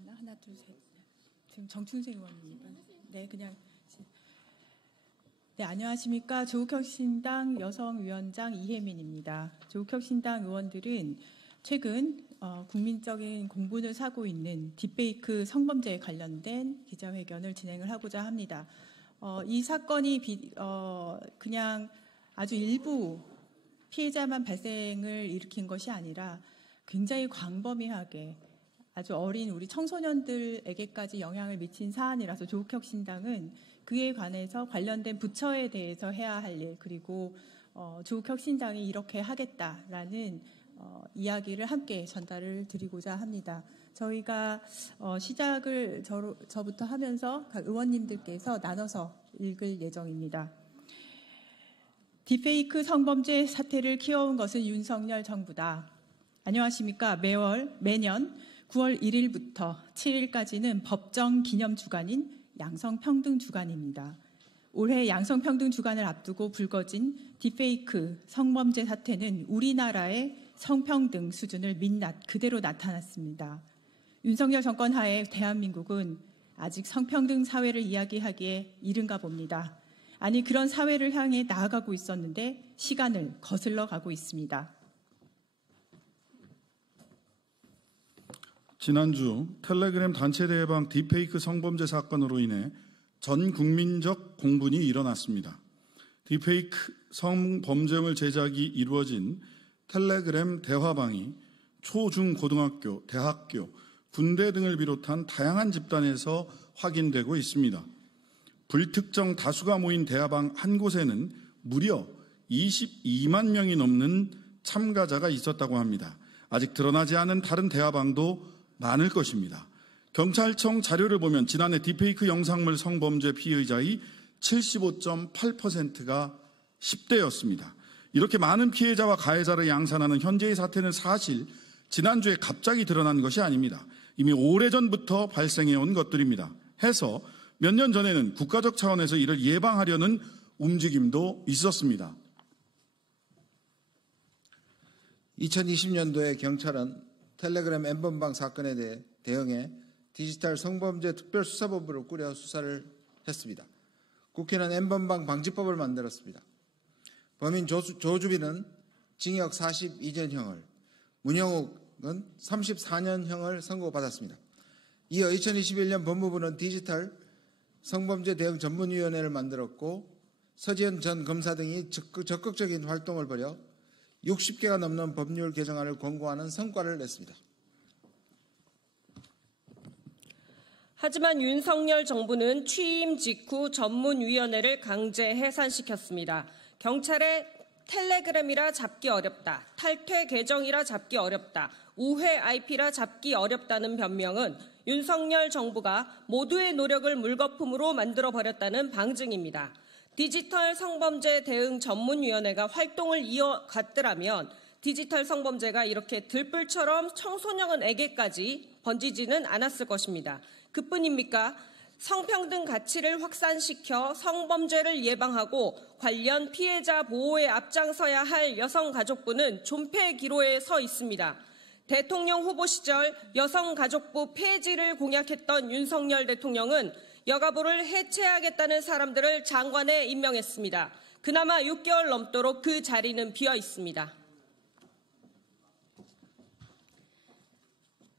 맞나? 하나, 둘, 셋. 지금 정춘생 의원입니다. 네, 그냥. 네, 안녕하십니까. 조국혁신당 여성위원장 이혜민입니다. 조국혁신당 의원들은 최근 국민적인 공분을 사고 있는 딥페이크 성범죄에 관련된 기자회견을 진행을 하고자 합니다. 이 사건이 그냥 아주 일부 피해자만 발생을 일으킨 것이 아니라 굉장히 광범위하게 아주 어린 우리 청소년들에게까지 영향을 미친 사안이라서 조국혁신당은 그에 관해서 관련된 부처에 대해서 해야 할 일, 그리고 조국혁신당이 이렇게 하겠다라는 이야기를 함께 전달을 드리고자 합니다. 저희가 시작을 저부터 하면서 각 의원님들께서 나눠서 읽을 예정입니다. 딥페이크 성범죄 사태를 키워온 것은 윤석열 정부다. 안녕하십니까. 매년 9월 1일부터 7일까지는 법정 기념 주간인 양성평등 주간입니다. 올해 양성평등 주간을 앞두고 불거진 딥페이크 성범죄 사태는 우리나라의 성평등 수준을 민낯 그대로 나타났습니다. 윤석열 정권 하에 대한민국은 아직 성평등 사회를 이야기하기에 이른가 봅니다. 아니, 그런 사회를 향해 나아가고 있었는데 시간을 거슬러 가고 있습니다. 지난주 텔레그램 단체 대해방 딥페이크 성범죄 사건으로 인해 전 국민적 공분이 일어났습니다. 딥페이크 성범죄물 제작이 이루어진 텔레그램 대화방이 초, 중, 고등학교, 대학교, 군대 등을 비롯한 다양한 집단에서 확인되고 있습니다. 불특정 다수가 모인 대화방 한 곳에는 무려 22만 명이 넘는 참가자가 있었다고 합니다. 아직 드러나지 않은 다른 대화방도 많을 것입니다. 경찰청 자료를 보면 지난해 딥페이크 영상물 성범죄 피의자의 75.8%가 10대였습니다. 이렇게 많은 피해자와 가해자를 양산하는 현재의 사태는 사실 지난주에 갑자기 드러난 것이 아닙니다. 이미 오래전부터 발생해온 것들입니다. 해서 몇 년 전에는 국가적 차원에서 이를 예방하려는 움직임도 있었습니다. 2020년도에 경찰은 텔레그램 N번방 사건에 대해 대응해 디지털 성범죄 특별수사본부를 꾸려 수사를 했습니다. 국회는 N번방 방지법을 만들었습니다. 범인 조주빈은 징역 42년형을, 문형욱은 34년형을 선고받았습니다. 이어 2021년 법무부는 디지털 성범죄 대응 전문위원회를 만들었고 서지현 전 검사 등이 적극적인 활동을 벌여 60개가 넘는 법률 개정안을 권고하는 성과를 냈습니다. 하지만 윤석열 정부는 취임 직후 전문위원회를 강제 해산시켰습니다. 경찰의 텔레그램이라 잡기 어렵다, 탈퇴 계정이라 잡기 어렵다, 우회 IP라 잡기 어렵다는 변명은 윤석열 정부가 모두의 노력을 물거품으로 만들어버렸다는 방증입니다. 디지털 성범죄 대응 전문위원회가 활동을 이어갔더라면 디지털 성범죄가 이렇게 들불처럼 청소년에게까지 번지지는 않았을 것입니다. 그뿐입니까? 성평등 가치를 확산시켜 성범죄를 예방하고 관련 피해자 보호에 앞장서야 할 여성가족부는 존폐 기로에 서 있습니다. 대통령 후보 시절 여성가족부 폐지를 공약했던 윤석열 대통령은 여가부를 해체하겠다는 사람들을 장관에 임명했습니다. 그나마 6개월 넘도록 그 자리는 비어 있습니다.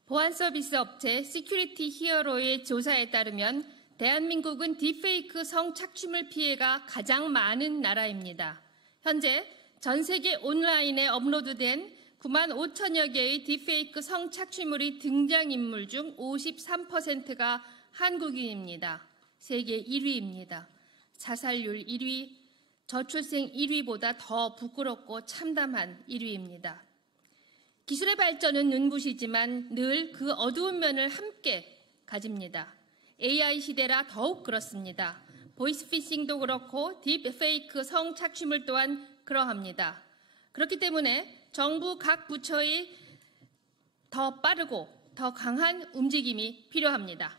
보안서비스 업체 시큐리티 히어로의 조사에 따르면 대한민국은 딥페이크 성착취물 피해가 가장 많은 나라입니다. 현재 전 세계 온라인에 업로드된 9만 5천여 개의 딥페이크 성착취물이 등장인물 중 53%가 한국인입니다. 세계 1위입니다. 자살률 1위, 저출생 1위보다 더 부끄럽고 참담한 1위입니다. 기술의 발전은 눈부시지만 늘 그 어두운 면을 함께 가집니다. AI 시대라 더욱 그렇습니다. 보이스피싱도 그렇고 딥페이크 성착취물 또한 그러합니다. 그렇기 때문에 정부 각 부처의 더 빠르고 더 강한 움직임이 필요합니다.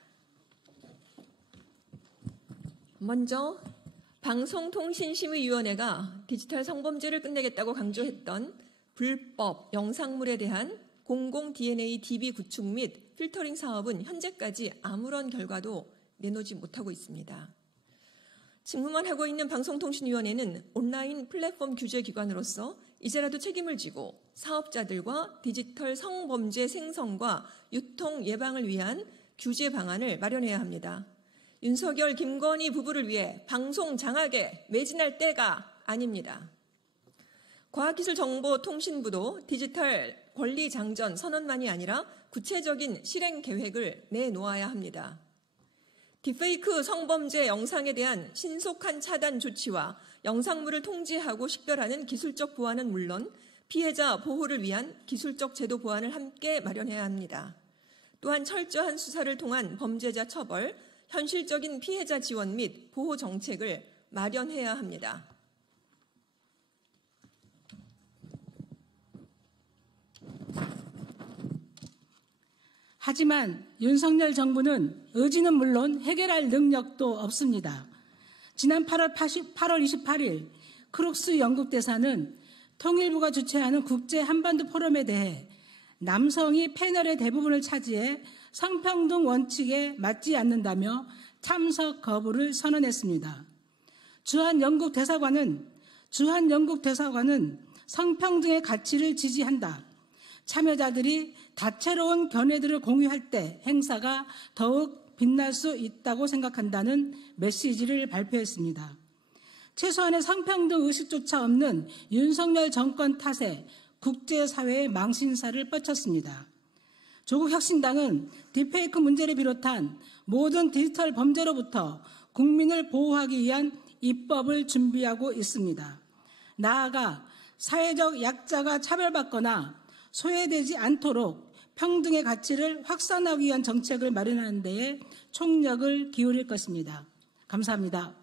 먼저 방송통신심의위원회가 디지털 성범죄를 끝내겠다고 강조했던 불법 영상물에 대한 공공 DNA DB 구축 및 필터링 사업은 현재까지 아무런 결과도 내놓지 못하고 있습니다. 직무만 하고 있는 방송통신위원회는 온라인 플랫폼 규제 기관으로서 이제라도 책임을 지고 사업자들과 디지털 성범죄 생성과 유통 예방을 위한 규제 방안을 마련해야 합니다. 윤석열, 김건희 부부를 위해 방송 장악에 매진할 때가 아닙니다. 과학기술정보통신부도 디지털 권리 장전 선언만이 아니라 구체적인 실행 계획을 내놓아야 합니다. 딥페이크 성범죄 영상에 대한 신속한 차단 조치와 영상물을 통제하고 식별하는 기술적 보완은 물론 피해자 보호를 위한 기술적 제도 보완을 함께 마련해야 합니다. 또한 철저한 수사를 통한 범죄자 처벌, 현실적인 피해자 지원 및 보호 정책을 마련해야 합니다. 하지만 윤석열 정부는 의지는 물론 해결할 능력도 없습니다. 지난 8월 28일 크룩스 영국 대사는 통일부가 주최하는 국제 한반도 포럼에 대해 남성이 패널의 대부분을 차지해 성평등 원칙에 맞지 않는다며 참석 거부를 선언했습니다. 주한 영국 대사관은 성평등의 가치를 지지한다. 참여자들이 다채로운 견해들을 공유할 때 행사가 더욱 빛날 수 있다고 생각한다는 메시지를 발표했습니다. 최소한의 성평등 의식조차 없는 윤석열 정권 탓에 국제사회의 망신사를 뻗쳤습니다. 조국혁신당은 딥페이크 문제를 비롯한 모든 디지털 범죄로부터 국민을 보호하기 위한 입법을 준비하고 있습니다. 나아가 사회적 약자가 차별받거나 소외되지 않도록 평등의 가치를 확산하기 위한 정책을 마련하는 데에 총력을 기울일 것입니다. 감사합니다.